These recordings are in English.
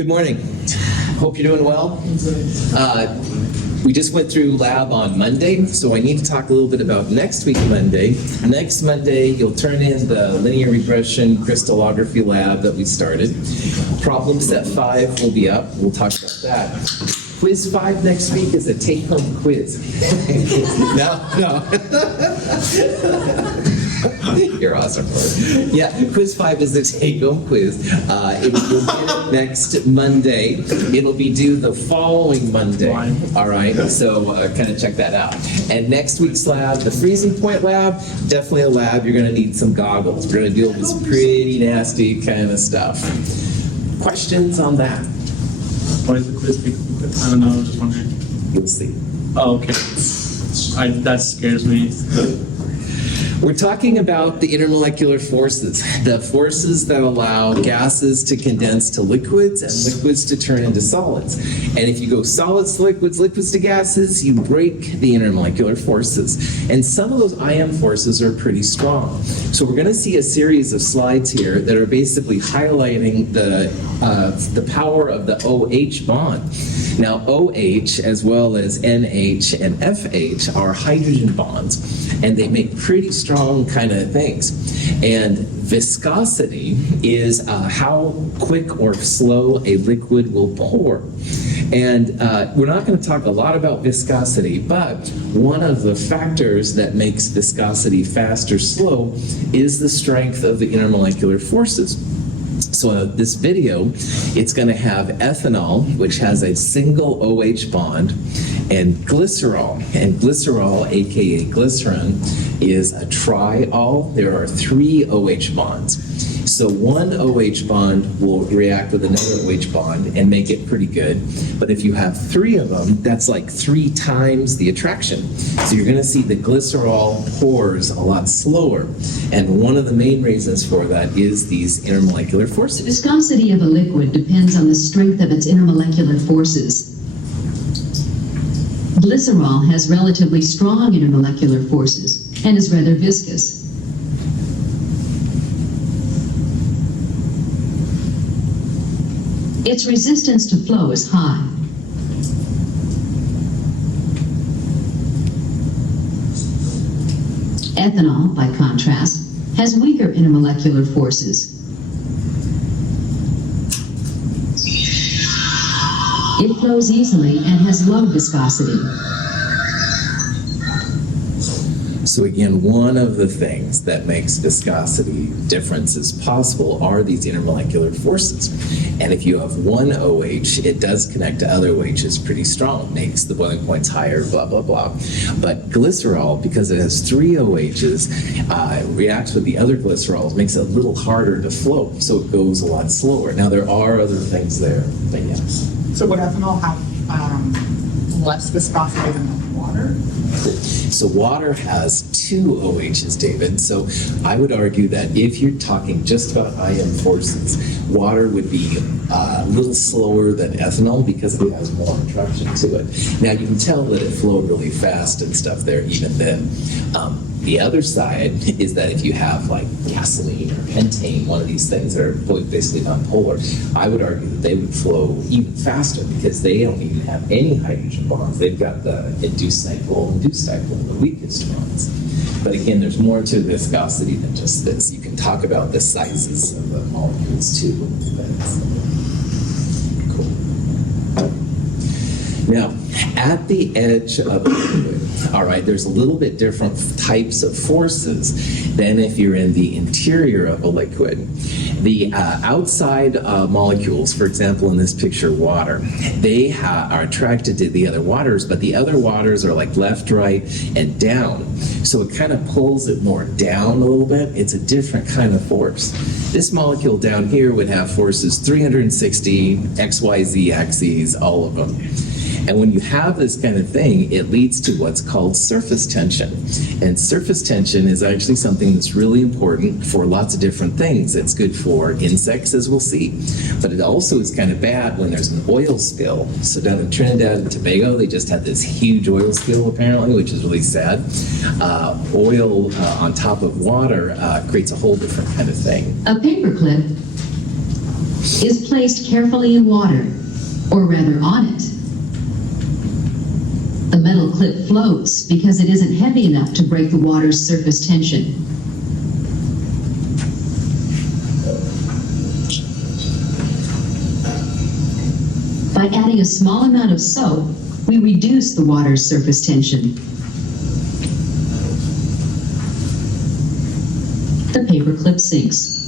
Good morning. Hope you're doing well. We just went through lab on Monday, so I need to talk a little bit about next week, Monday. Next Monday, you'll turn in the linear regression crystallography lab that we started. Problem set 5 will be up. We'll talk about that. Quiz 5 next week is a take-home quiz. No. You're awesome. Yeah, quiz 5 is the take-home quiz. It will be next Monday. It'll be due the following Monday. All right, so kind of check that out. And next week's lab, the freezing point lab, definitely a lab. You're going to need some goggles. We're going to deal with some pretty nasty kind of stuff. Questions on that? Why is the quiz take-home quiz? I don't know. I was just wondering. You'll see. Oh, okay. That scares me. We're talking about the intermolecular forces, the forces that allow gases to condense to liquids and liquids to turn into solids. And if you go solids to liquids, liquids to gases, you break the intermolecular forces. And some of those IM forces are pretty strong. So we're going to see a series of slides here that are basically highlighting the power of the OH bond. Now, OH as well as NH and FH are hydrogen bonds, and they make pretty strong kind of things. And viscosity is how quick or slow a liquid will pour. And we're not going to talk a lot about viscosity, but one of the factors that makes viscosity fast or slow is the strength of the intermolecular forces. So this video, it's going to have ethanol, which has a single OH bond, and glycerol. And glycerol, aka glycerin, is a triol. There are 3 OH bonds. So one OH bond will react with another OH bond and make it pretty good. But if you have 3 of them, that's like 3 times the attraction. So you're going to see the glycerol pours a lot slower. And one of the main reasons for that is these intermolecular forces. The viscosity of a liquid depends on the strength of its intermolecular forces. Glycerol has relatively strong intermolecular forces and is rather viscous. Its resistance to flow is high. Ethanol, by contrast, has weaker intermolecular forces. It flows easily and has low viscosity. So again, one of the things that makes viscosity differences possible are these intermolecular forces. And if you have one OH, it does connect to other OHs pretty strong, makes the boiling points higher, blah, blah, blah. But glycerol, because it has 3 OHs, reacts with the other glycerols, makes it a little harder to flow, so it goes a lot slower. Now, there are other things there, but yes. So would ethanol have less viscosity than water? So water has 2 OHs, David. So I would argue that if you're talking just about IM forces, water would be a little slower than ethanol because it has more attraction to it. Now you can tell that it flowed really fast and stuff there even then. The other side is that if you have like gasoline or pentane, one of these things that are basically nonpolar, I would argue that they would flow even faster because they don't even have any hydrogen bonds. They've got the induced dipole, the weakest bonds. But again, there's more to viscosity than just this. You can talk about the sizes of the molecules too. Cool. Now, at the edge of the liquid, all right, there's a little bit different types of forces than if you're in the interior of a liquid. The outside molecules, for example, in this picture, water, they are attracted to the other waters, but the other waters are like left, right, and down. So it kind of pulls it more down a little bit. It's a different kind of force. This molecule down here would have forces 360, XYZ axes, all of them. And when you have this kind of thing, it leads to what's called surface tension. And surface tension is actually something that's really important for lots of different things. It's good for insects, as we'll see. But it also is kind of bad when there's an oil spill. So down in Trinidad and Tobago, they just had this huge oil spill, apparently, which is really sad. Oil on top of water creates a whole different kind of thing. A paperclip is placed carefully in water, or rather on it. The metal clip floats because it isn't heavy enough to break the water's surface tension. By adding a small amount of soap, we reduce the water's surface tension. The paper clip sinks.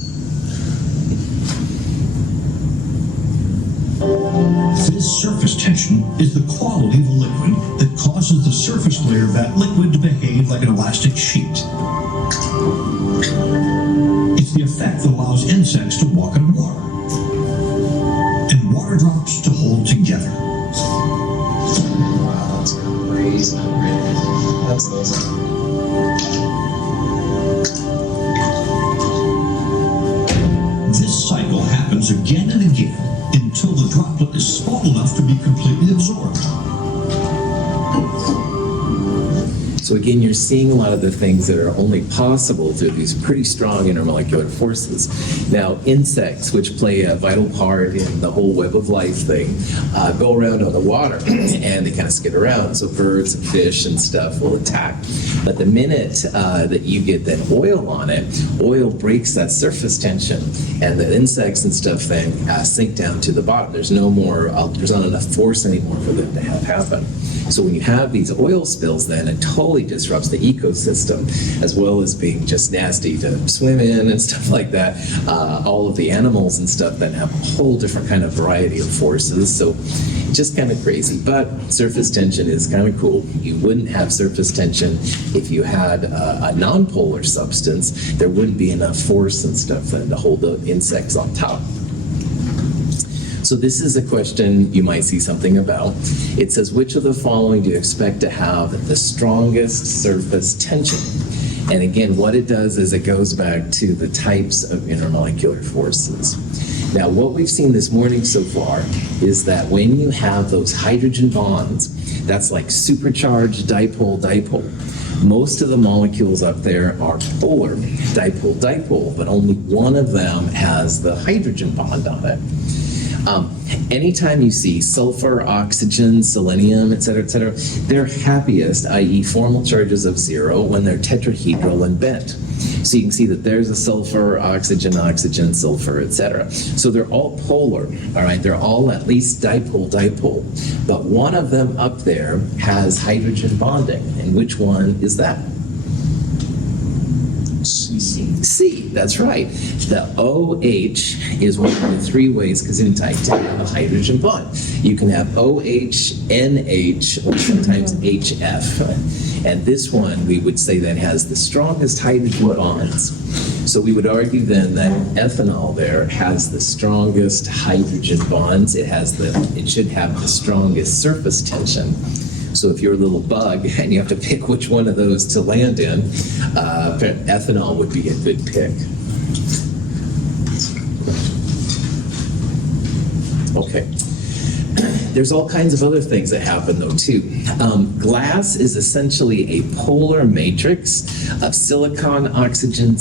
This surface tension is the quality of a liquid that causes the surface layer of that liquid to behave like an elastic sheet. It's the effect that allows insects to walk on water and water drops to hold together. Wow, that's crazy. That's awesome. This cycle happens again and again until the droplet is small enough to be completely absorbed. So again, you're seeing a lot of the things that are only possible through these pretty strong intermolecular forces. Now, insects, which play a vital part in the whole web of life thing, go around on the water and they kind of skid around. So birds and fish and stuff will attack. But the minute that you get then oil on it, oil breaks that surface tension, and the insects and stuff then sink down to the bottom. There's no more, there's not enough force anymore for them to have happen. So when you have these oil spills, then it totally disrupts the ecosystem, as well as being just nasty to swim in and stuff like that. All of the animals and stuff then have a whole different kind of variety of forces. So just kind of crazy. But surface tension is kind of cool. You wouldn't have surface tension if you had a non-polar substance. There wouldn't be enough force and stuff then to hold the insects on top. So this is a question you might see something about. It says, which of the following do you expect to have the strongest surface tension? And again, what it does is it goes back to the types of intermolecular forces. Now, what we've seen this morning so far is that when you have those hydrogen bonds, that's like supercharged dipole-dipole. Most of the molecules up there are polar, dipole-dipole, but only one of them has the hydrogen bond on it. Anytime you see sulfur, oxygen, selenium, et cetera, they're happiest, i.e. formal charges of 0, when they're tetrahedral and bent. So you can see that there's a sulfur, oxygen, oxygen, sulfur, et cetera. So they're all polar, all right? They're all at least dipole-dipole. But one of them up there has hydrogen bonding. And which one is that? C, that's right. The OH is one of the three ways Gesundheit to have a hydrogen bond. You can have OH, NH, or sometimes HF. And this one, we would say that has the strongest hydrogen bonds. So we would argue then that ethanol there has the strongest hydrogen bonds. It should have the strongest surface tension. So if you're a little bug and you have to pick which one of those to land in, ethanol would be a good pick. Okay. There's all kinds of other things that happen though too. Glass is essentially a polar matrix of silicon, oxygen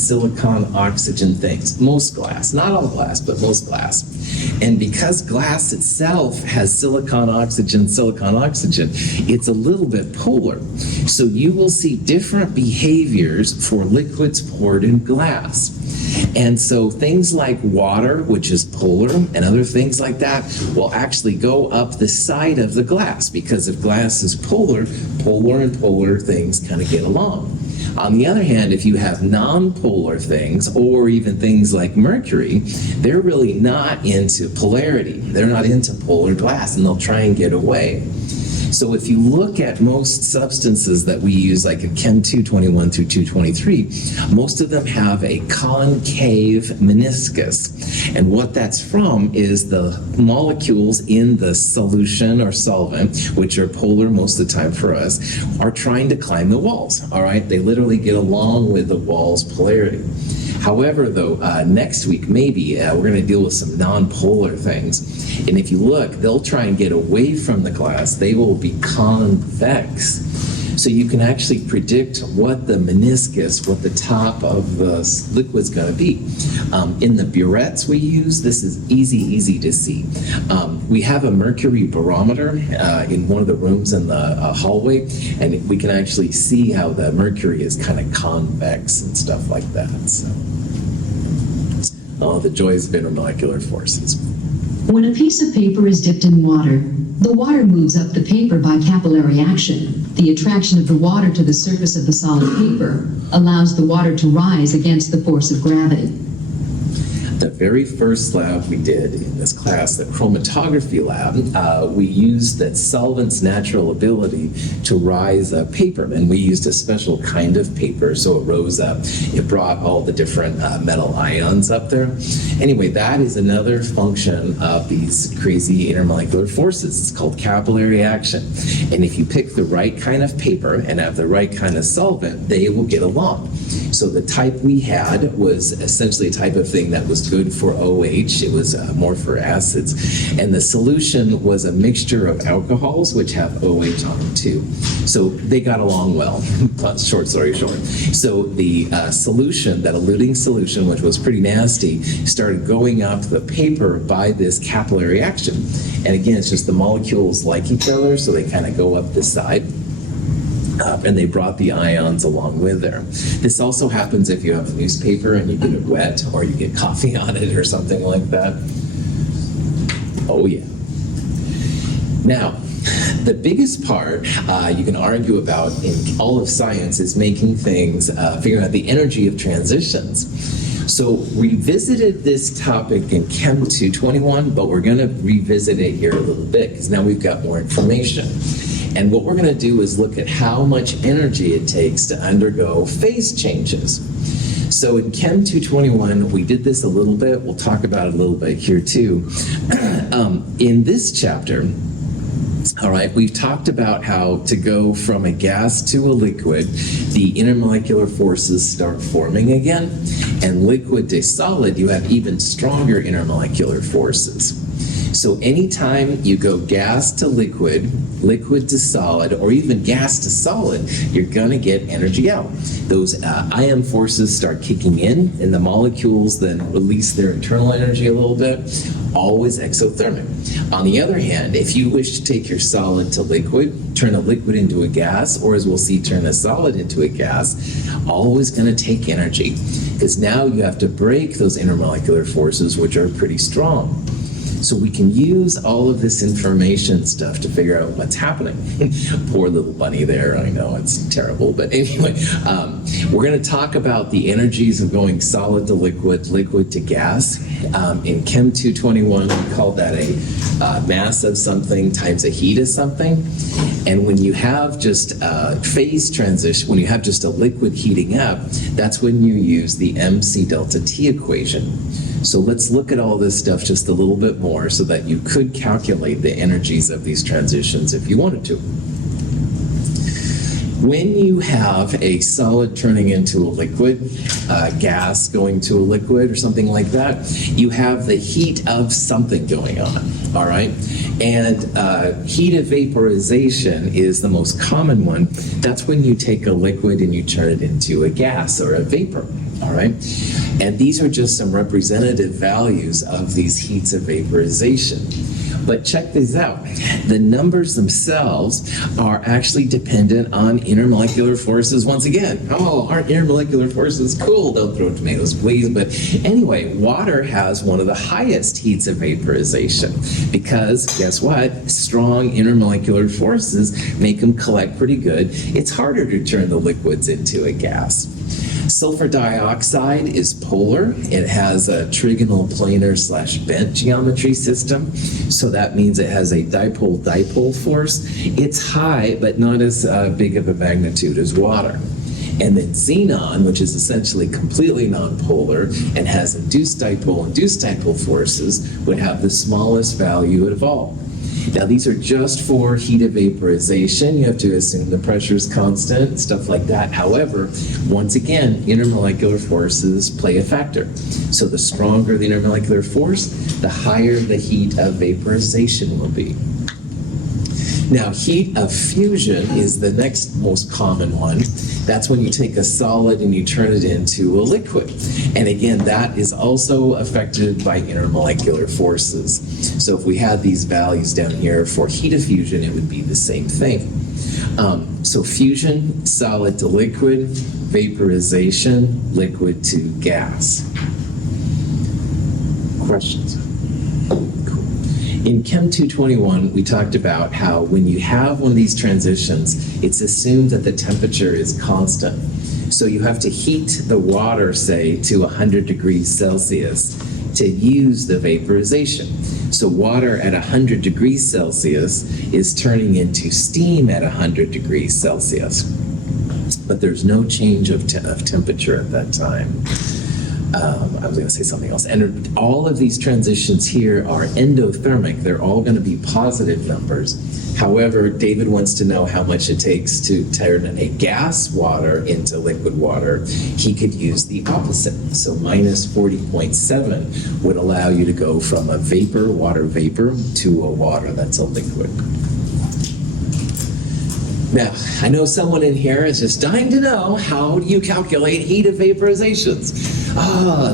things. Most glass, not all glass, but most glass. And because glass itself has silicon, oxygen, it's a little bit polar. So you will see different behaviors for liquids poured in glass. And so things like water, which is polar, and other things like that will actually go up the side of the glass, because if glass is polar and polar things kind of get along. On the other hand, if you have non-polar things, or even things like mercury, they're really not into polarity. They're not into polar glass, and they'll try and get away. So if you look at most substances that we use, like in Chem 221 through 223, most of them have a concave meniscus. And what that's from is the molecules in the solution or solvent, which are polar most of the time for us, are trying to climb the walls, all right? They literally get along with the wall's polarity. However, though, next week, maybe, we're going to deal with some non-polar things. And if you look, they'll try and get away from the glass. They will be convex. So you can actually predict what the meniscus, what the top of the liquid's going to be. In the burettes we use, this is easy to see. We have a mercury barometer in one of the rooms in the hallway, and we can actually see how the mercury is kind of convex and stuff like that. So, oh, the joys of intermolecular forces. When a piece of paper is dipped in water, the water moves up the paper by capillary action. The attraction of the water to the surface of the solid paper allows the water to rise against the force of gravity. The very first lab we did in this class, the chromatography lab, we used that solvent's natural ability to rise a paper, and we used a special kind of paper, so it rose up. It brought all the different metal ions up there. Anyway, that is another function of these crazy intermolecular forces. It's called capillary action. And if you pick the right kind of paper and have the right kind of solvent, they will get along. So the type we had was essentially a type of thing that was good for OH. It was more for acids. And the solution was a mixture of alcohols, which have OH on them too. So they got along well, short story short. So the solution, that eluting solution, which was pretty nasty, started going up the paper by this capillary action. And again, it's just the molecules like each other, so they kind of go up this side. And they brought the ions along with there. This also happens if you have a newspaper and you get it wet, or you get coffee on it or something like that. Oh yeah. Now, the biggest part you can argue about in all of science is making things, figuring out the energy of transitions. So we visited this topic in Chem 221, but we're going to revisit it here a little bit because now we've got more information. And what we're going to do is look at how much energy it takes to undergo phase changes. So in Chem 221, we did this a little bit. We'll talk about it a little bit here too. In this chapter, all right, we've talked about how to go from a gas to a liquid, the intermolecular forces start forming again, and liquid to solid, you have even stronger intermolecular forces. So anytime you go gas to liquid, liquid to solid, or even gas to solid, you're going to get energy out. Those ion forces start kicking in, and the molecules then release their internal energy a little bit, always exothermic. On the other hand, if you wish to take your solid to liquid, turn a liquid into a gas, or as we'll see, turn a solid into a gas, always going to take energy, because now you have to break those intermolecular forces, which are pretty strong. So we can use all of this information stuff to figure out what's happening. Poor little bunny there, I know it's terrible, but anyway, we're going to talk about the energies of going solid to liquid, liquid to gas. In Chem 221, we call that a mass of something times a heat of something. And when you have just a phase transition, when you have just a liquid heating up, that's when you use the MC delta T equation. So let's look at all this stuff just a little bit more so that you could calculate the energies of these transitions if you wanted to. When you have a solid turning into a liquid, gas going to a liquid or something like that, you have the heat of something going on, all right? And heat of vaporization is the most common one. That's when you take a liquid and you turn it into a gas or a vapor, all right? And these are just some representative values of these heats of vaporization. But check these out. The numbers themselves are actually dependent on intermolecular forces once again. Oh, aren't intermolecular forces cool? Don't throw tomatoes, please. But anyway, water has one of the highest heats of vaporization because guess what? Strong intermolecular forces make them collect pretty good. It's harder to turn the liquids into a gas. Sulfur dioxide is polar. It has a trigonal planar / bent geometry system. So that means it has a dipole-dipole force. It's high, but not as big of a magnitude as water. And then xenon, which is essentially completely nonpolar and has induced dipole forces, would have the smallest value of all. Now these are just for heat of vaporization. You have to assume the pressure is constant, stuff like that. However, once again, intermolecular forces play a factor. So the stronger the intermolecular force, the higher the heat of vaporization will be. Now, heat of fusion is the next most common one. That's when you take a solid and you turn it into a liquid. And again, that is also affected by intermolecular forces. So if we had these values down here for heat of fusion, it would be the same thing. So fusion, solid to liquid, vaporization, liquid to gas. Questions? In Chem 221, we talked about how when you have one of these transitions, it's assumed that the temperature is constant. So you have to heat the water, say, to 100 degrees Celsius to use the vaporization. So water at 100 degrees Celsius is turning into steam at 100 degrees Celsius. But there's no change of temperature at that time. I was going to say something else. And all of these transitions here are endothermic. They're all going to be positive numbers. However, David wants to know how much it takes to turn a gas water into liquid water. He could use the opposite. So minus 40.7 would allow you to go from a vapor, water vapor, to a water that's a liquid. Now, I know someone in here is just dying to know, how do you calculate heat of vaporizations?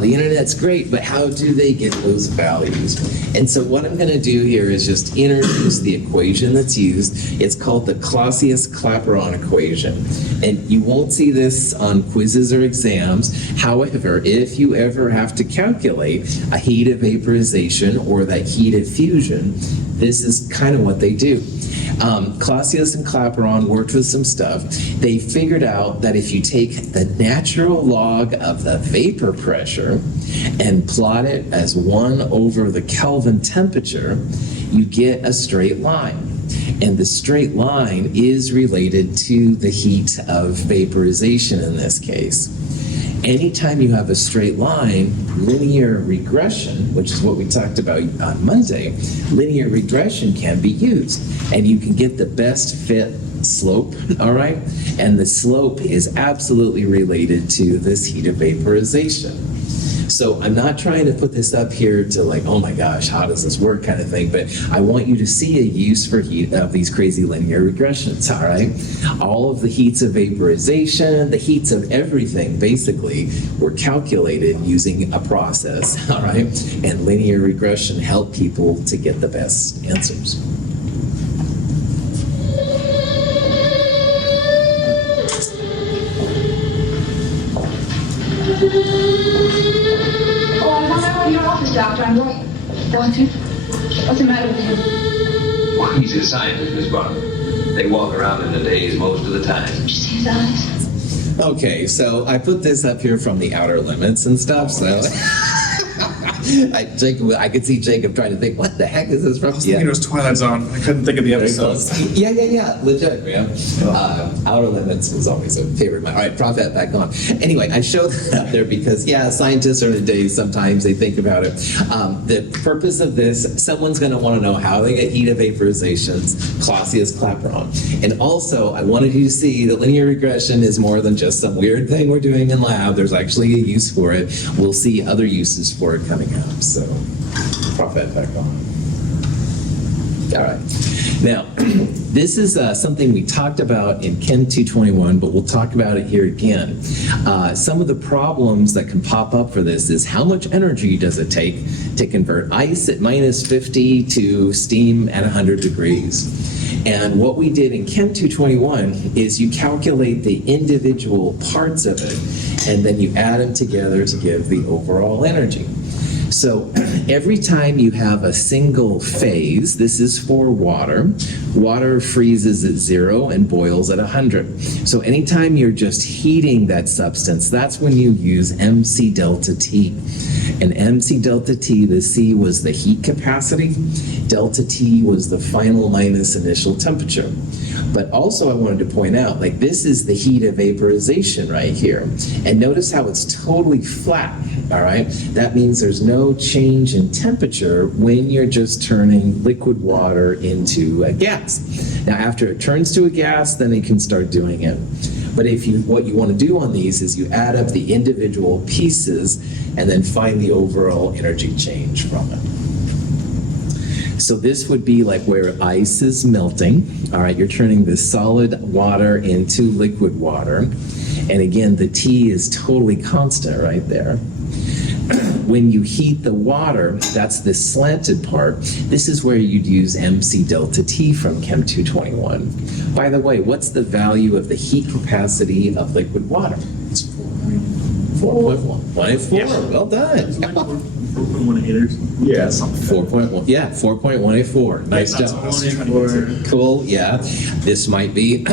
The internet's great, but how do they get those values? And so what I'm going to do here is just introduce the equation that's used. It's called the Clausius-Clapeyron equation. And you won't see this on quizzes or exams. However, if you ever have to calculate a heat of vaporization or that heat of fusion, this is kind of what they do. Clausius and Clapeyron worked with some stuff. They figured out that if you take the natural log of the vapor pressure and plot it as 1 over the Kelvin temperature, you get a straight line. And the straight line is related to the heat of vaporization in this case. Anytime you have a straight line, linear regression, which is what we talked about on Monday, linear regression can be used. And you can get the best fit slope, all right? And the slope is absolutely related to this heat of vaporization. So I'm not trying to put this up here to like, oh my gosh, how does this work kind of thing, but I want you to see a use for heat of these crazy linear regressions, all right? All of the heats of vaporization, the heats of everything, basically, were calculated using a process, all right? And linear regression helped people to get the best answers. Oh, I'm on my way to your office, Doctor. I'm late. What's the matter with him? Well, he's a scientist, Miss Barnum. They walk around in the daze most of the time. Did you see his eyes? Okay, so I put this up here from the Outer Limits and stuff, so I could see Jacob trying to think, what the heck is this from? I was thinking it was Twilight Zone. I couldn't think of the episode. Yeah, legit, man. Outer Limits was always a favorite. All right, prop that back on. Anyway, I showed that up there because, scientists are in a daze sometimes, they think about it. The purpose of this, someone's going to want to know how they get heat of vaporizations, Clausius-Clapeyron. And also, I wanted you to see that linear regression is more than just some weird thing we're doing in lab. There's actually a use for it. We'll see other uses for it coming up. So, prop that back on. All right. Now, this is something we talked about in Chem 221, but we'll talk about it here again. Some of the problems that can pop up for this is how much energy does it take to convert ice at minus 50 to steam at 100 degrees? And what we did in Chem 221 is you calculate the individual parts of it, and then you add them together to give the overall energy. So every time you have a single phase, this is for water, water freezes at 0 and boils at 100. So anytime you're just heating that substance, that's when you use MC delta T. And MC delta T, the C was the heat capacity, delta T was the final minus initial temperature. But also I wanted to point out, like this is the heat of vaporization right here. And notice how it's totally flat, all right? That means there's no change in temperature when you're just turning liquid water into a gas. Now after it turns to a gas, then it can start doing it. But what you want to do on these is you add up the individual pieces and then find the overall energy change from it. So this would be like where ice is melting. All right, you're turning this solid water into liquid water. And again, the T is totally constant right there. When you heat the water, that's this slanted part. This is where you'd use MC delta T from Chem 221. By the way, what's the value of the heat capacity of liquid water? It's 4.184. Well done. 4.18 or something. Yeah, something. 4.1. Yeah, 4.184. Nice That's job. only for Cool. Yeah, this might be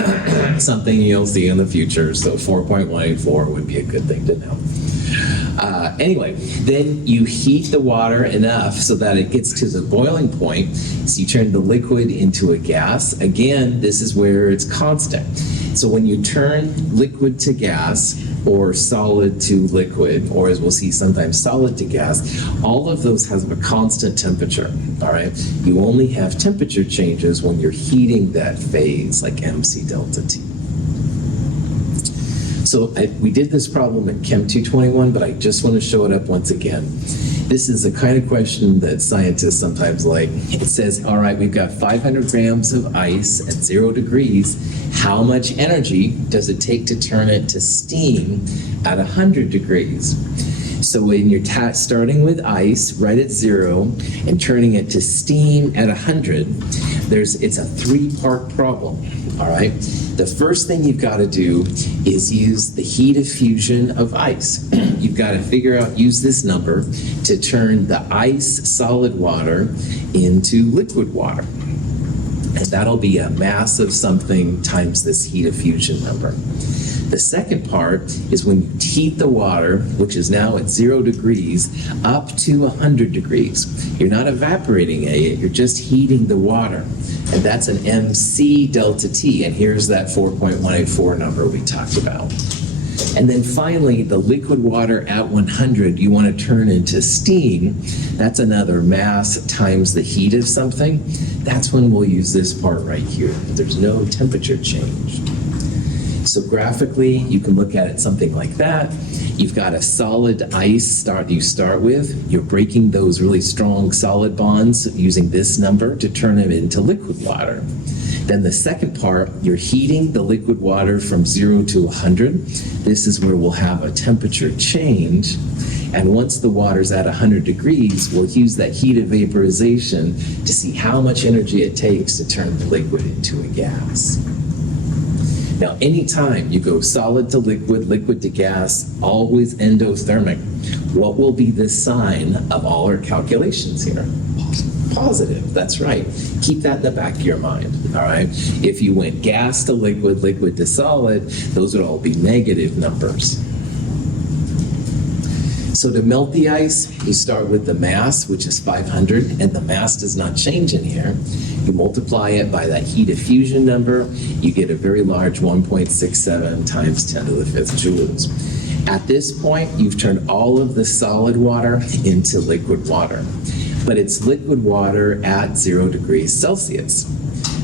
something you'll see in the future. So 4.184 would be a good thing to know. Anyway, then you heat the water enough so that it gets to the boiling point. So you turn the liquid into a gas. Again, this is where it's constant. So when you turn liquid to gas or solid to liquid, or as we'll see sometimes solid to gas, all of those have a constant temperature, all right? You only have temperature changes when you're heating that phase, like MC delta T. So we did this problem at Chem 221, but I just want to show it up once again. This is the kind of question that scientists sometimes like. It says, all right, we've got 500 grams of ice at 0 degrees. How much energy does it take to turn it to steam at 100 degrees? So when you're starting with ice right at 0 and turning it to steam at 100, it's a 3-part problem, all right? The first thing you've got to do is use the heat of fusion of ice. You've got to use this number to turn the ice solid water into liquid water. And that'll be a mass of something times this heat of fusion number. The second part is when you heat the water, which is now at 0 degrees, up to 100 degrees. You're not evaporating it, you're just heating the water. And that's an MC delta T, and here's that 4.184 number we talked about. And then finally, the liquid water at 100, you want to turn into steam. That's another mass times the heat of something. That's when we'll use this part right here. There's no temperature change. So graphically, you can look at it something like that. You've got a solid ice you start with. You're breaking those really strong solid bonds using this number to turn it into liquid water. Then the second part, you're heating the liquid water from 0 to 100. This is where we'll have a temperature change. And once the water's at 100 degrees, we'll use that heat of vaporization to see how much energy it takes to turn the liquid into a gas. Now, anytime you go solid to liquid, liquid to gas, always endothermic, what will be the sign of all our calculations here? Positive, that's right. Keep that in the back of your mind, all right? If you went gas to liquid, liquid to solid, those would all be negative numbers. So to melt the ice, you start with the mass, which is 500, and the mass does not change in here. You multiply it by that heat of fusion number, you get a very large 1.67 times 10 to the 5th joules. At this point, you've turned all of the solid water into liquid water, but it's liquid water at 0 degrees Celsius.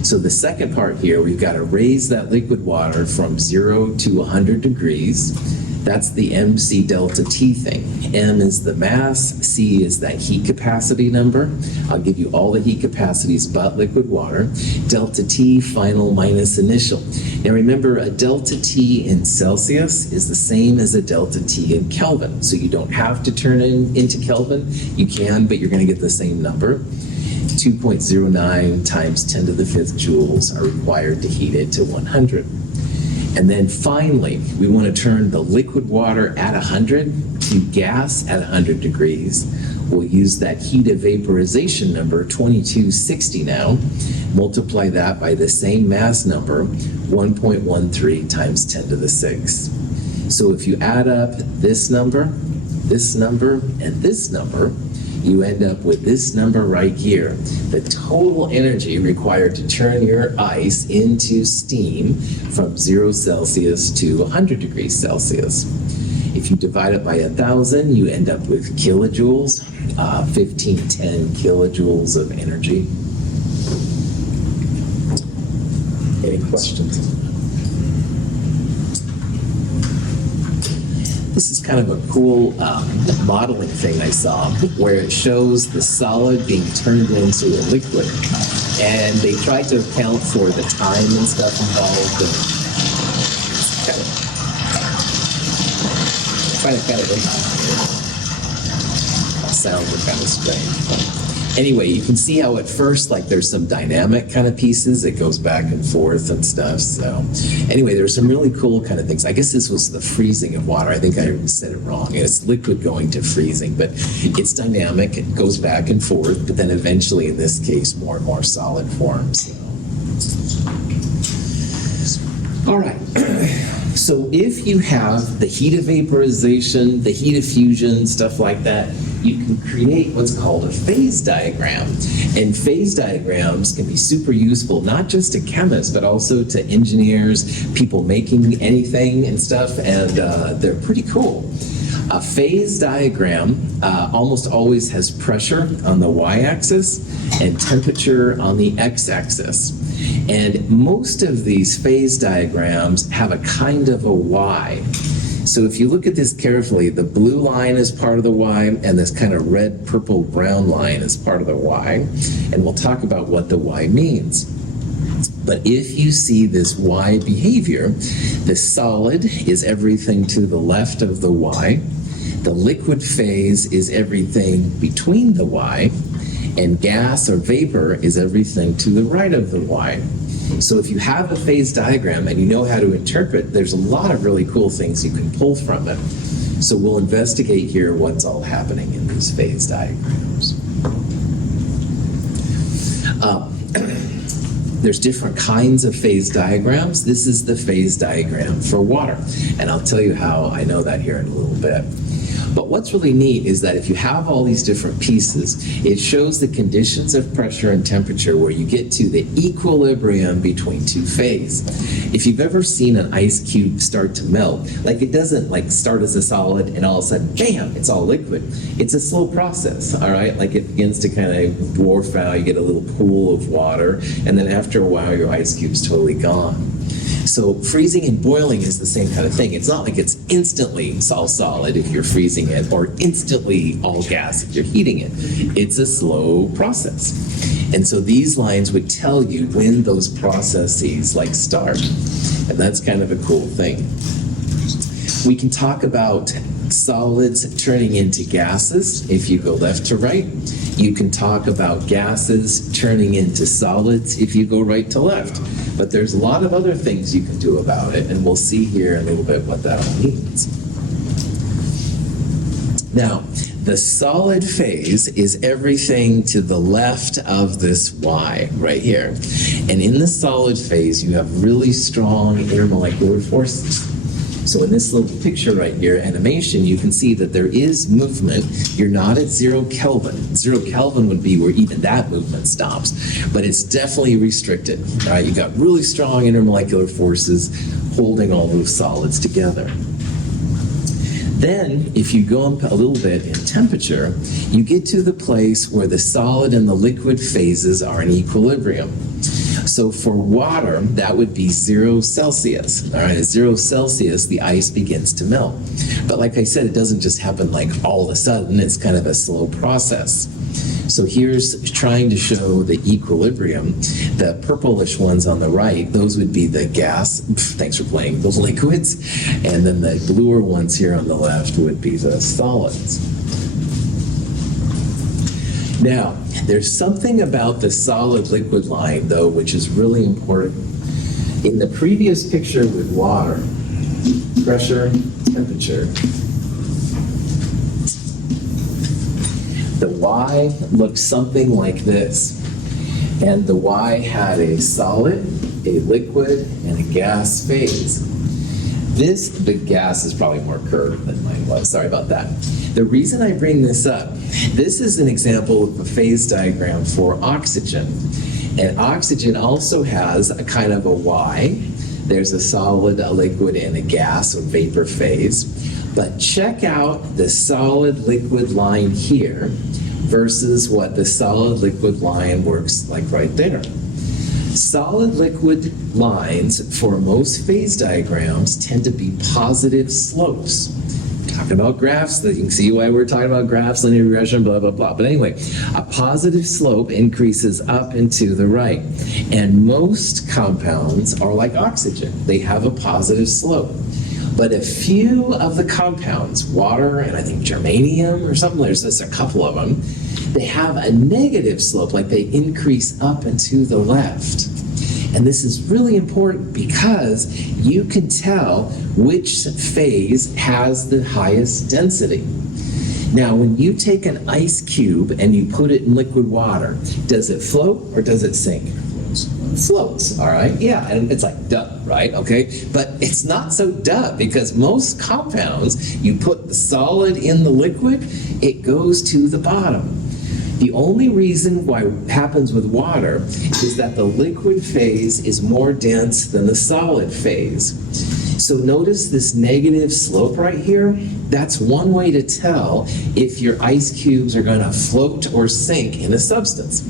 So the second part here, we've got to raise that liquid water from 0 to 100 degrees. That's the MC delta T thing. M is the mass, C is that heat capacity number. I'll give you all the heat capacities but liquid water. Delta T, final minus initial. Now remember, a delta T in Celsius is the same as a delta T in Kelvin. So you don't have to turn it into Kelvin. You can, but you're going to get the same number. 2.09 times 10 to the 5th joules are required to heat it to 100. And then finally, we want to turn the liquid water at 100 to gas at 100 degrees. We'll use that heat of vaporization number, 2260 now. Multiply that by the same mass number, 1.13 times 10 to the 6th. So if you add up this number, and this number, you end up with this number right here. The total energy required to turn your ice into steam from 0 Celsius to 100 degrees Celsius. If you divide it by 1,000, you end up with kilojoules, 1510 kilojoules of energy. Any questions? This is kind of a cool modeling thing I saw where it shows the solid being turned into a liquid. And they tried to account for the time and stuff involved. And sounds are kind of strange. Anyway, you can see how at first, like, there's some dynamic kind of pieces. It goes back and forth and stuff. So anyway, there's some really cool kind of things. I guess this was the freezing of water. I think I said it wrong. It's liquid going to freezing, but it's dynamic. It goes back and forth, but then eventually, in this case, more and more solid forms. All right. So if you have the heat of vaporization, the heat of fusion, stuff like that, you can create what's called a phase diagram. And phase diagrams can be super useful, not just to chemists, but also to engineers, people making anything and stuff, and they're pretty cool. A phase diagram almost always has pressure on the y-axis and temperature on the x-axis. And most of these phase diagrams have a kind of a Y. So if you look at this carefully, the blue line is part of the Y, and this kind of red, purple, brown line is part of the Y. And we'll talk about what the Y means. But if you see this Y behavior, the solid is everything to the left of the Y. The liquid phase is everything between the Y. And gas or vapor is everything to the right of the Y. So if you have a phase diagram and you know how to interpret, there's a lot of really cool things you can pull from it. So we'll investigate here what's all happening in these phase diagrams. There's different kinds of phase diagrams. This is the phase diagram for water. And I'll tell you how I know that here in a little bit. But what's really neat is that if you have all these different pieces, it shows the conditions of pressure and temperature where you get to the equilibrium between two phases. If you've ever seen an ice cube start to melt, like it doesn't like start as a solid and all of a sudden, bam, it's all liquid. It's a slow process, all right? Like it begins to kind of dwarf out, you get a little pool of water, and then after a while your ice cube's totally gone. So freezing and boiling is the same kind of thing. It's not like it's instantly all solid if you're freezing it or instantly all gas if you're heating it. It's a slow process. And so these lines would tell you when those processes like start. And that's kind of a cool thing. We can talk about solids turning into gases if you go left to right. You can talk about gases turning into solids if you go right to left. But there's a lot of other things you can do about it, and we'll see here in a little bit what that all means. Now, the solid phase is everything to the left of this Y right here. And in the solid phase, you have really strong intermolecular forces. So in this little picture right here, animation, you can see that there is movement. You're not at 0 Kelvin. 0 Kelvin would be where even that movement stops, but it's definitely restricted. Right? You got really strong intermolecular forces holding all those solids together. Then, if you go up a little bit in temperature, you get to the place where the solid and the liquid phases are in equilibrium. So for water, that would be 0 Celsius. All right, at 0 Celsius, the ice begins to melt. But like I said, it doesn't just happen like all of a sudden. It's kind of a slow process. So here's trying to show the equilibrium. The purplish ones on the right, those would be the gas. Thanks for playing. Those liquids. And then the bluer ones here on the left would be the solids. Now, there's something about the solid-liquid line, though, which is really important. In the previous picture with water, pressure, temperature, the Y looked something like this. And the Y had a solid, a liquid, and a gas phase. The gas is probably more curved than mine was. Sorry about that. The reason I bring this up, this is an example of a phase diagram for oxygen. And oxygen also has a kind of a Y. There's a solid, a liquid, and a gas or vapor phase. But check out the solid-liquid line here versus what the solid-liquid line works like right there. Solid-liquid lines for most phase diagrams tend to be positive slopes. talking about graphs, that you can see why we're talking about graphs, linear regression, blah, blah, blah. But anyway, a positive slope increases up and to the right. And most compounds are like oxygen. They have a positive slope. But a few of the compounds, water and I think germanium or something, there's a couple of them, they have a negative slope, like they increase up and to the left. And this is really important because you can tell which phase has the highest density. Now, when you take an ice cube and you put it in liquid water, does it float or does it sink? It floats, all right? Yeah, and it's like duh, right? Okay, but it's not so duh because most compounds, you put the solid in the liquid, it goes to the bottom. The only reason why it happens with water is that the liquid phase is more dense than the solid phase. So notice this negative slope right here. That's one way to tell if your ice cubes are going to float or sink in a substance.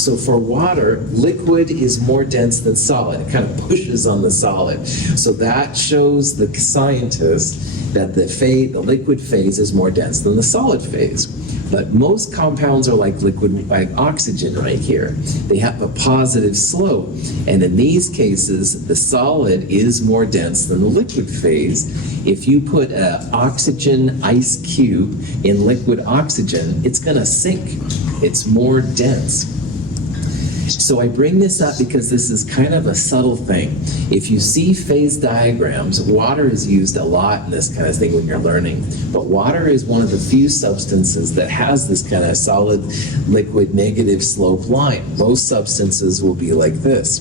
So for water, liquid is more dense than solid. It kind of pushes on the solid. So that shows the scientists that the liquid phase is more dense than the solid phase. But most compounds are like liquid, like oxygen right here. They have a positive slope. And in these cases, the solid is more dense than the liquid phase. If you put an oxygen ice cube in liquid oxygen, it's going to sink. It's more dense. So I bring this up because this is kind of a subtle thing. If you see phase diagrams, water is used a lot in this kind of thing when you're learning. But water is one of the few substances that has this kind of solid liquid negative slope line. Most substances will be like this.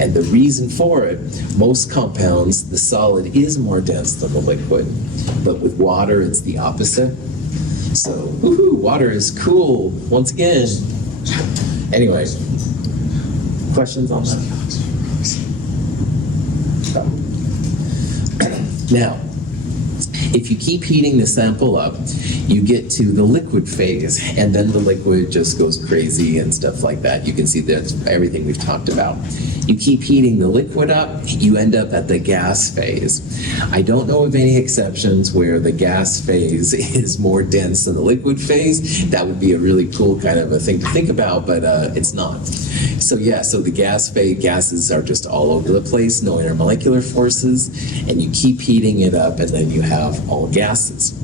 And the reason for it, most compounds, the solid is more dense than the liquid. But with water, it's the opposite. So, woohoo, water is cool, once again. Anyway. Questions on that? Now, if you keep heating the sample up, you get to the liquid phase, and then the liquid just goes crazy and stuff like that. You can see that's everything we've talked about. You keep heating the liquid up, you end up at the gas phase. I don't know of any exceptions where the gas phase is more dense than the liquid phase. That would be a really cool kind of a thing to think about, but it's not. So yeah, so the gas phase, gases are just all over the place, no intermolecular forces, and you keep heating it up, and then you have all gases.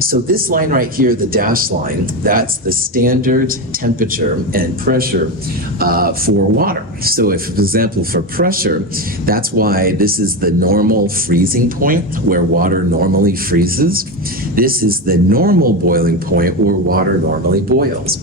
So this line right here, the dashed line, that's the standard temperature and pressure for water. So if, for example, for pressure, that's why this is the normal freezing point where water normally freezes. This is the normal boiling point where water normally boils.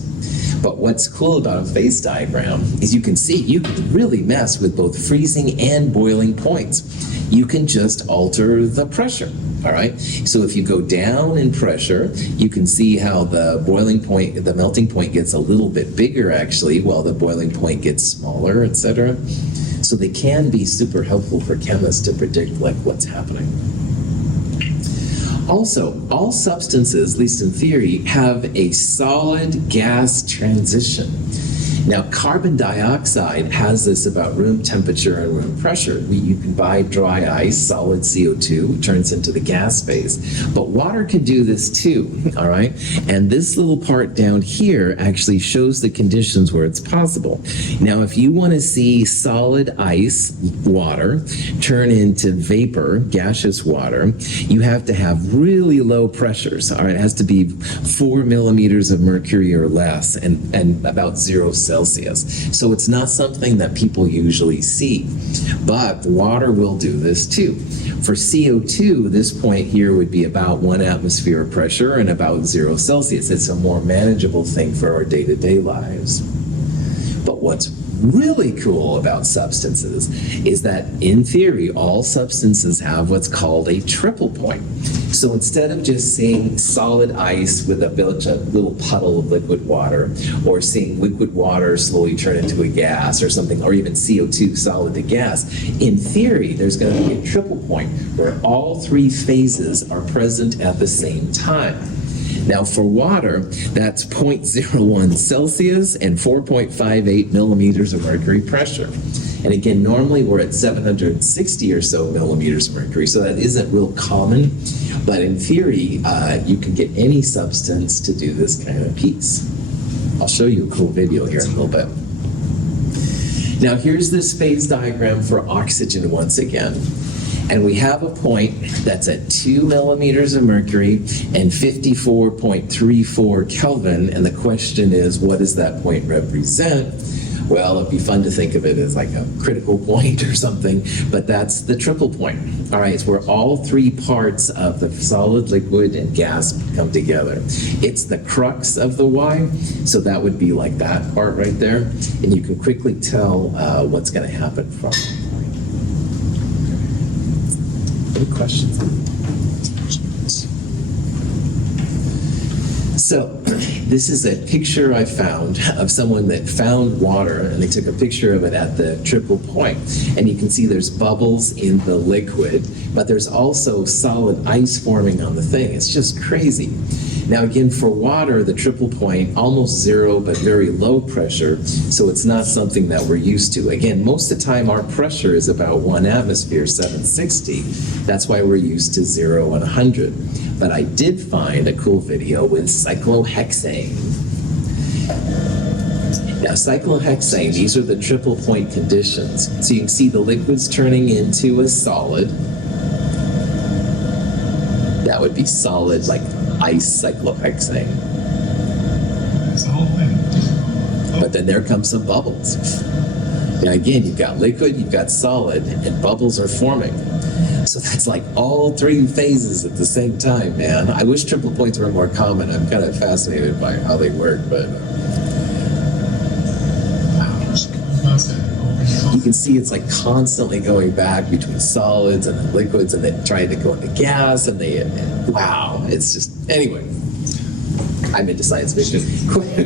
But what's cool about a phase diagram is you can see you can really mess with both freezing and boiling points. You can just alter the pressure. All right, so if you go down in pressure, you can see how the boiling point, the melting point gets a little bit bigger actually, while the boiling point gets smaller, etc. So they can be super helpful for chemists to predict like what's happening. Also, all substances, at least in theory, have a solid gas transition. Now, carbon dioxide has this about room temperature and room pressure. You can buy dry ice, solid CO2, turns into the gas phase. But water can do this too, all right? And this little part down here actually shows the conditions where it's possible. Now, if you want to see solid ice, water, turn into vapor, gaseous water, you have to have really low pressures, all right? It has to be 4 millimeters of mercury or less and about 0 Celsius. So it's not something that people usually see, but water will do this too. For CO2, this point here would be about 1 atmosphere of pressure and about 0 Celsius. It's a more manageable thing for our day-to-day lives. But what's really cool about substances is that in theory, all substances have what's called a triple point. So instead of just seeing solid ice with a little puddle of liquid water, or seeing liquid water slowly turn into a gas or something, or even CO2 solid to gas, in theory, there's going to be a triple point where all 3 phases are present at the same time. Now for water, that's 0.01 Celsius and 4.58 millimeters of mercury pressure. And again, normally we're at 760 or so millimeters of mercury, so that isn't real common. But in theory, you can get any substance to do this kind of piece. I'll show you a cool video here in a little bit. Now here's this phase diagram for oxygen once again. And we have a point that's at 2 millimeters of mercury and 54.34 Kelvin. And the question is, what does that point represent? Well, it'd be fun to think of it as like a critical point or something, but that's the triple point. All right, it's where all three parts of the solid, liquid, and gas come together. It's the crux of the Y, so that would be like that part right there. And you can quickly tell what's going to happen from it. Any questions? So, this is a picture I found of someone that found water, and they took a picture of it at the triple point. And you can see there's bubbles in the liquid, but there's also solid ice forming on the thing. It's just crazy. Now again, for water, the triple point, almost zero, but very low pressure, so it's not something that we're used to. Again, most of the time our pressure is about 1 atmosphere, 760. That's why we're used to 0 and 100. But I did find a cool video with cyclohexane. Now, cyclohexane, these are the triple point conditions. So you can see the liquid's turning into a solid. That would be solid, like ice cyclohexane. That's the whole thing. But then there comes some bubbles. Now again, you've got liquid, you've got solid, and bubbles are forming. So that's like all three phases at the same time, man. I wish triple points were more common. I'm kind of fascinated by how they work, but you can see it's like constantly going back between solids and then liquids and then trying to go into gas and wow, it's just, anyway. I'm into science fiction.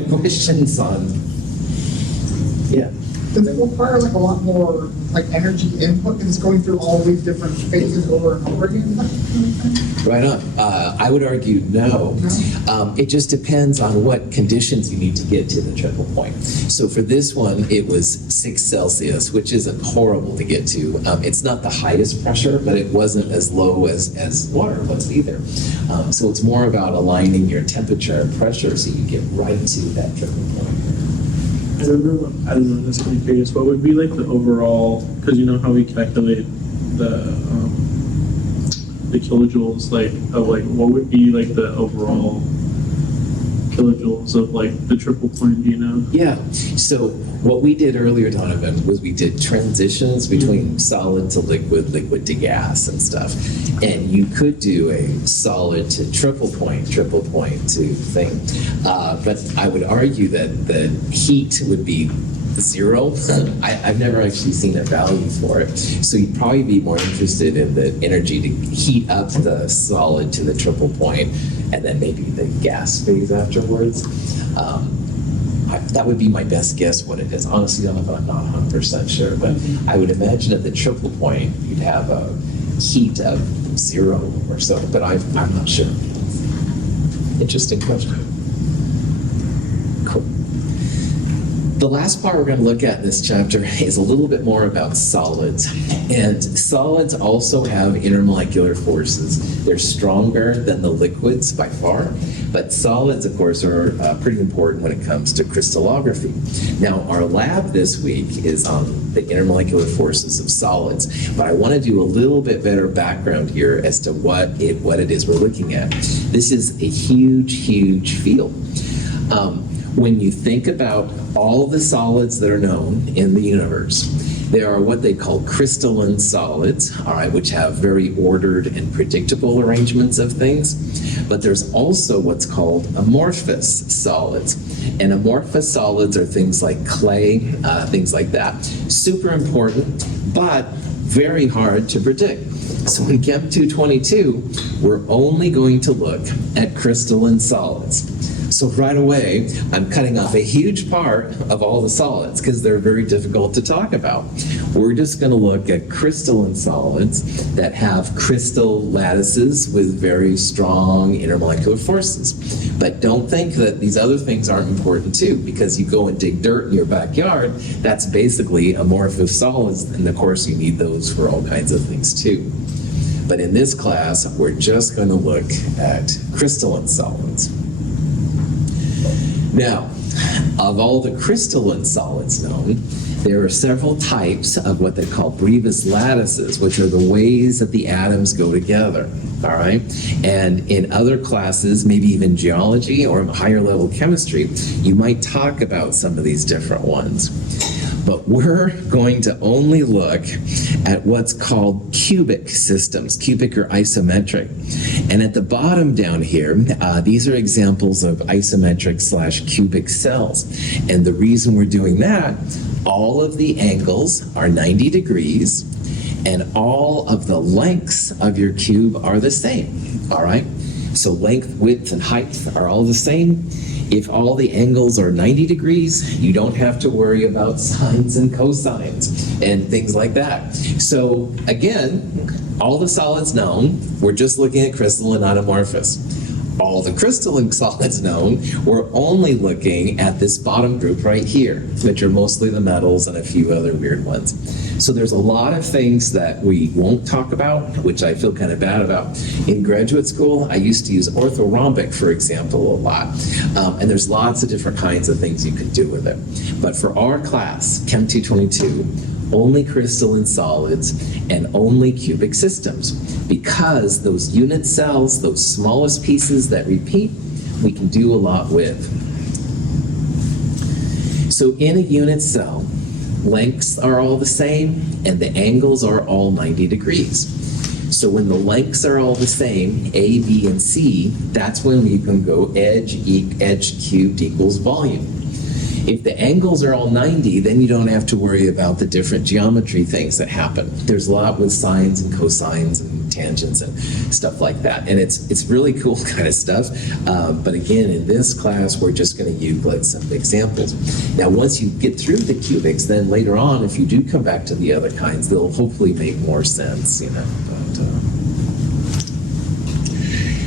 Questions on, yeah. Does it require like a lot more like energy input because it's going through all these different phases over and over again? Right on. I would argue no. It just depends on what conditions you need to get to the triple point. So for this one, it was 6 Celsius, which isn't horrible to get to. It's not the highest pressure, but it wasn't as low as water was either. So it's more about aligning your temperature and pressure so you get right to that triple point. I don't know, that's kind of curious. What would be like the overall, because you know how we calculate the kilojoules, like, of like, what would be like the overall kilojoules of like the triple point, do you know? Yeah, so what we did earlier, Donovan, was we did transitions between solid to liquid, liquid to gas and stuff. And you could do a solid to triple point to thing. But I would argue that the heat would be 0. I've never actually seen a value for it. So you'd probably be more interested in the energy to heat up the solid to the triple point and then maybe the gas phase afterwards. That would be my best guess what it is. Honestly, I'm not 100% sure, but I would imagine at the triple point you'd have a heat of 0 or so, but I'm not sure. Interesting question. Cool. The last part we're going to look at in this chapter is a little bit more about solids. And solids also have intermolecular forces. They're stronger than the liquids by far, but solids, of course, are pretty important when it comes to crystallography. Now, our lab this week is on the intermolecular forces of solids, but I want to do a little bit better background here as to what it is we're looking at. This is a huge, huge field. When you think about all the solids that are known in the universe, there are what they call crystalline solids, all right, which have very ordered and predictable arrangements of things. But there's also what's called amorphous solids. And amorphous solids are things like clay, things like that. Super important, but very hard to predict. So in Chem 222, we're only going to look at crystalline solids. So right away, I'm cutting off a huge part of all the solids because they're very difficult to talk about. We're just going to look at crystalline solids that have crystal lattices with very strong intermolecular forces. But don't think that these other things aren't important too, because you go and dig dirt in your backyard, that's basically amorphous solids, and of course you need those for all kinds of things too. But in this class, we're just going to look at crystalline solids. Now, of all the crystalline solids known, there are several types of what they call brevis lattices, which are the ways that the atoms go together, all right? And in other classes, maybe even geology or higher level chemistry, you might talk about some of these different ones. But we're going to only look at what's called cubic systems, cubic or isometric. And at the bottom down here, these are examples of isometric/cubic cells. And the reason we're doing that, all of the angles are 90 degrees, and all of the lengths of your cube are the same, all right? So length, width, and height are all the same. If all the angles are 90 degrees, you don't have to worry about sines and cosines and things like that. So again, all the solids known, we're just looking at crystalline, not amorphous. All the crystalline solids known, we're only looking at this bottom group right here, which are mostly the metals and a few other weird ones. So there's a lot of things that we won't talk about, which I feel kind of bad about. In graduate school, I used to use orthorhombic, for example, a lot. And there's lots of different kinds of things you could do with it. But for our class, Chem 222, only crystalline solids and only cubic systems, because those unit cells, those smallest pieces that repeat, we can do a lot with. So in a unit cell, lengths are all the same and the angles are all 90 degrees. So when the lengths are all the same, A, B, and C, that's when you can go edge cubed equals volume. If the angles are all 90, then you don't have to worry about the different geometry things that happen. There's a lot with sines and cosines and tangents and stuff like that. And it's really cool kind of stuff. But again, in this class, we're just going to Euclid some examples. Now, once you get through the cubics, then later on, if you do come back to the other kinds, they'll hopefully make more sense, you know.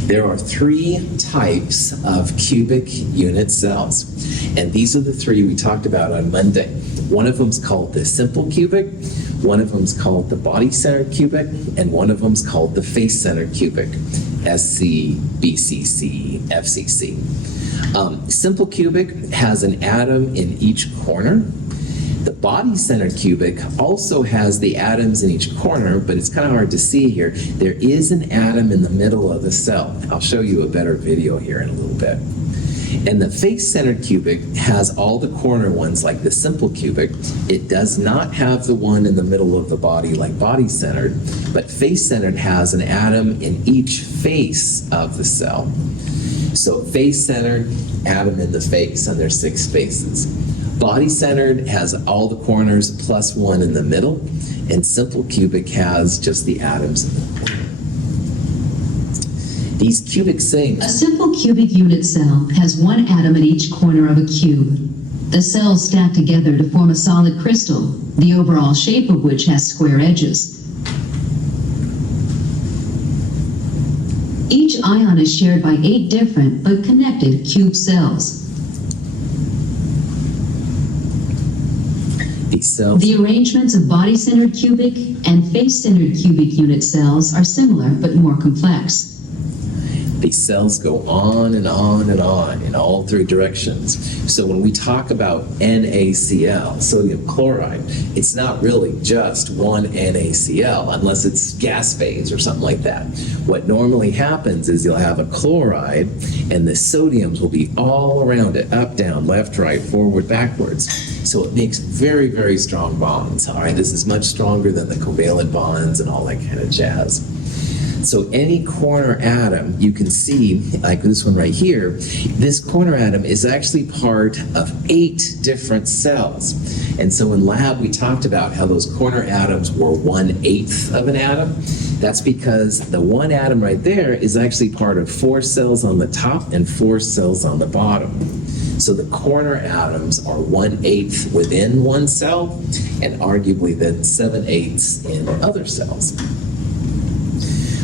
There are three types of cubic unit cells, and these are the three we talked about on Monday. One of them is called the simple cubic, one of them is called the body-centered cubic, and one of them is called the face-centered cubic, SC, BCC, FCC. Simple cubic has an atom in each corner. The body-centered cubic also has the atoms in each corner, but it's kind of hard to see here. There is an atom in the middle of the cell. I'll show you a better video here in a little bit. And the face-centered cubic has all the corner ones like the simple cubic. It does not have the one in the middle of the body like body-centered, but face-centered has an atom in each face of the cell. So face-centered, atom in the face, and there's 6 faces. Body-centered has all the corners plus one in the middle, and simple cubic has just the atoms in the corner. These cubic things. A simple cubic unit cell has one atom in each corner of a cube. The cells stack together to form a solid crystal, the overall shape of which has square edges. Each ion is shared by 8 different but connected cube cells. These cells. The arrangements of body-centered cubic and face-centered cubic unit cells are similar but more complex. These cells go on and on and on in all 3 directions. So when we talk about NaCl, sodium chloride, it's not really just one NaCl unless it's gas phase or something like that. What normally happens is you'll have a chloride and the sodiums will be all around it, up, down, left, right, forward, backwards. So it makes very, very strong bonds. All right, this is much stronger than the covalent bonds and all that kind of jazz. So any corner atom, you can see, like this one right here, this corner atom is actually part of 8 different cells. And so in lab, we talked about how those corner atoms were 1/8 of an atom. That's because the one atom right there is actually part of 4 cells on the top and 4 cells on the bottom. So the corner atoms are 1/8 within one cell, and arguably then 7/8 in other cells.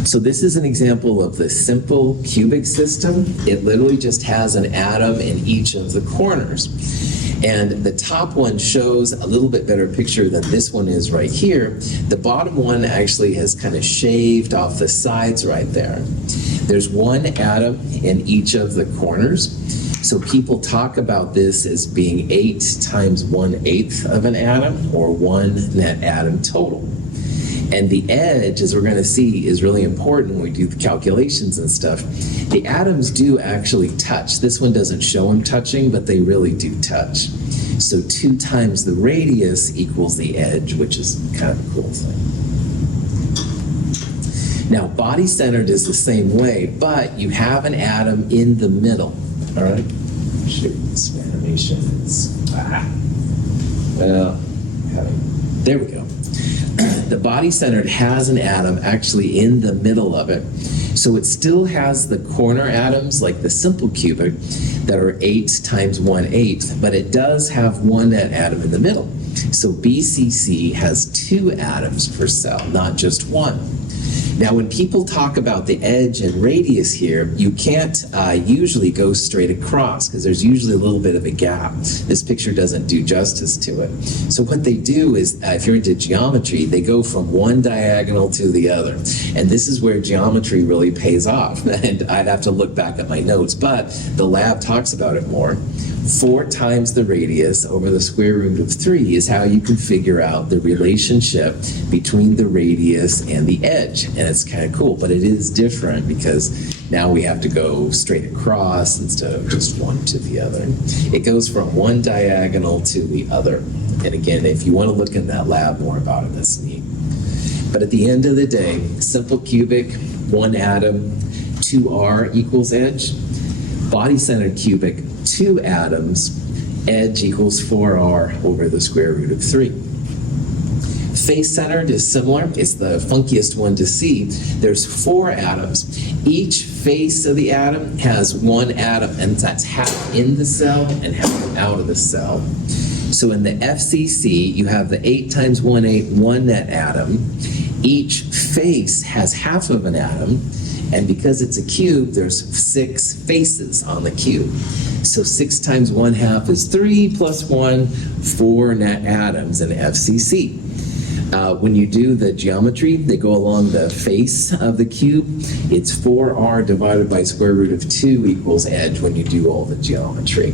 So this is an example of the simple cubic system. It literally just has an atom in each of the corners. And the top one shows a little bit better picture than this one is right here. The bottom one actually has kind of shaved off the sides right there. There's one atom in each of the corners. So people talk about this as being 8 times 1/8 of an atom, or 1 net atom total. And the edge, as we're going to see, is really important when we do the calculations and stuff. The atoms do actually touch. This one doesn't show them touching, but they really do touch. So 2 times the radius equals the edge, which is kind of a cool thing. Now, body-centered is the same way, but you have an atom in the middle. All right? Shoot, this animation is... Well, there we go. The body-centered has an atom actually in the middle of it. So it still has the corner atoms, like the simple cubic, that are 8 times 1/8, but it does have one net atom in the middle. So BCC has 2 atoms per cell, not just 1. Now, when people talk about the edge and radius here, you can't usually go straight across because there's usually a little bit of a gap. This picture doesn't do justice to it. So what they do is, if you're into geometry, they go from one diagonal to the other. And this is where geometry really pays off. And I'd have to look back at my notes, but the lab talks about it more. 4 times the radius over the square root of 3 is how you can figure out the relationship between the radius and the edge. And it's kind of cool, but it is different because now we have to go straight across instead of just one to the other. It goes from one diagonal to the other. And again, if you want to look in that lab more about it, that's neat. But at the end of the day, simple cubic, 1 atom, 2R equals edge. Body-centered cubic, 2 atoms, edge equals 4R over the square root of 3. Face-centered is similar. It's the funkiest one to see. There's 4 atoms. Each face of the atom has 1 atom, and that's half in the cell and half out of the cell. So in the FCC, you have the 8 times 1/8, 1 net atom. Each face has half of an atom. And because it's a cube, there's 6 faces on the cube. So 6 times 1/2 is 3 plus 1, 4 net atoms in FCC. When you do the geometry, they go along the face of the cube. It's 4R divided by square root of 2 equals edge when you do all the geometry.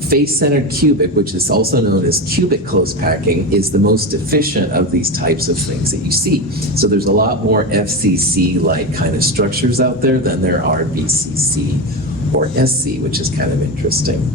Face-centered cubic, which is also known as cubic close packing, is the most efficient of these types of things that you see. So there's a lot more FCC-like kind of structures out there than there are BCC or SC, which is kind of interesting.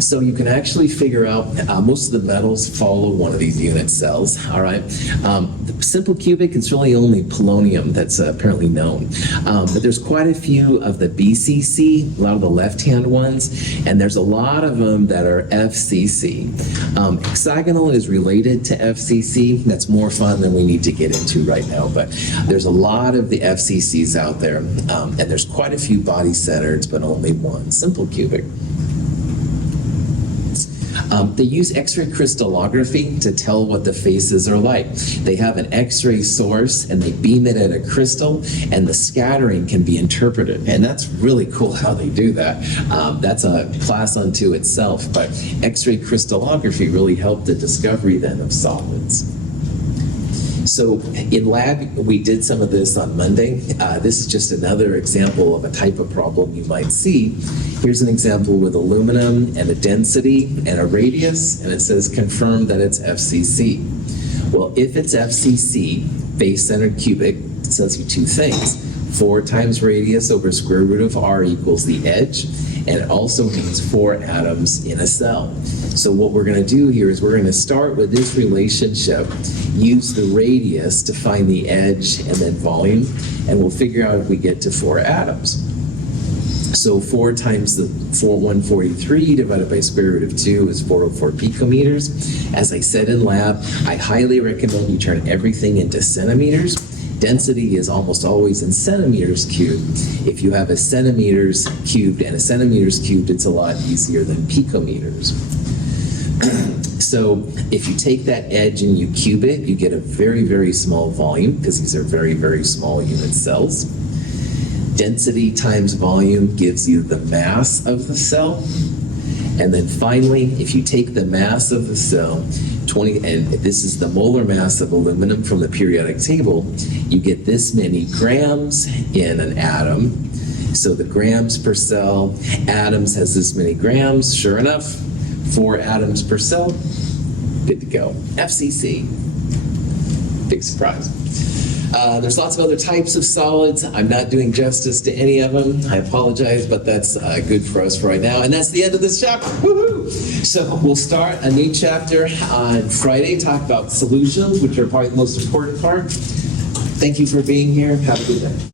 So you can actually figure out, most of the metals follow one of these unit cells, all right? The simple cubic, it's really only polonium that's apparently known. But there's quite a few of the BCC, a lot of the left-hand ones, and there's a lot of them that are FCC. Hexagonal is related to FCC. That's more fun than we need to get into right now, but there's a lot of the FCCs out there, and there's quite a few body-centered, but only one simple cubic. They use X-ray crystallography to tell what the faces are like. They have an X-ray source and they beam it at a crystal, and the scattering can be interpreted. And that's really cool how they do that. That's a class unto itself, but X-ray crystallography really helped the discovery then of solids. So in lab, we did some of this on Monday. This is just another example of a type of problem you might see. Here's an example with aluminum and a density and a radius, and it says confirm that it's FCC. Well, if it's FCC, face-centered cubic, it tells you 2 things. 4 times radius over square root of R equals the edge, and it also means 4 atoms in a cell. So what we're going to do here is we're going to start with this relationship, use the radius to find the edge and then volume, and we'll figure out if we get to 4 atoms. So 4 times the 143 divided by square root of 2 is 404 picometers. As I said in lab, I highly recommend you turn everything into centimeters. Density is almost always in centimeters cubed. If you have a centimeters cubed and a centimeters cubed, it's a lot easier than picometers. So if you take that edge and you cube it, you get a very, very small volume, because these are very, very small unit cells. Density times volume gives you the mass of the cell. And then finally, if you take the mass of the cell, 20, and this is the molar mass of aluminum from the periodic table, you get this many grams in an atom. So the grams per cell, atoms has this many grams, sure enough, 4 atoms per cell, good to go. FCC, big surprise. There's lots of other types of solids. I'm not doing justice to any of them. I apologize, but that's good for us right now. And that's the end of this chapter. Woohoo! So we'll start a new chapter on Friday, talk about solutions, which are probably the most important part. Thank you for being here. Have a good day.